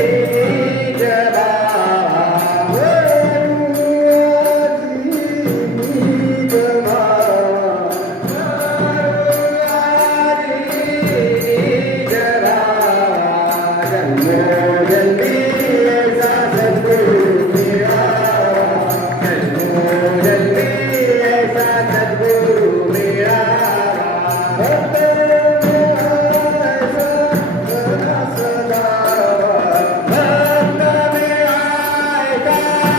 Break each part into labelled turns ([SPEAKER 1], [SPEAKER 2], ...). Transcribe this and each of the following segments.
[SPEAKER 1] Amén.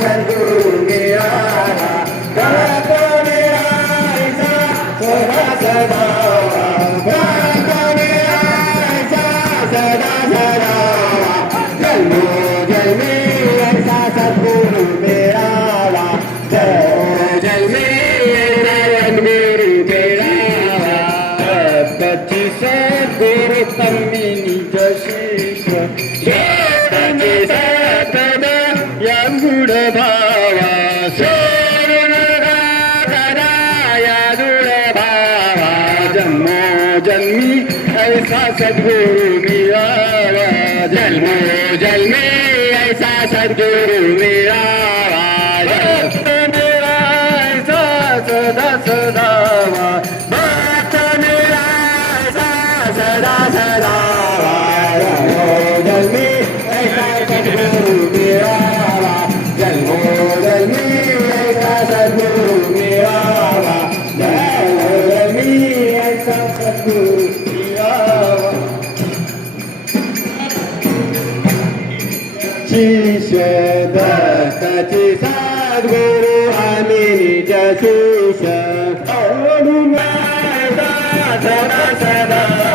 [SPEAKER 1] सद्गुरु या गुड भावा सोडून दुड भावा जन्मो जन्मी ऐसा सद्गुरु मिळावा. जन्मो जन्मी ऐसा सद्गुरु मिळावा. दत्ताची सद्गुरु आम्ही निज शिष्य. आवडून सदा सदा.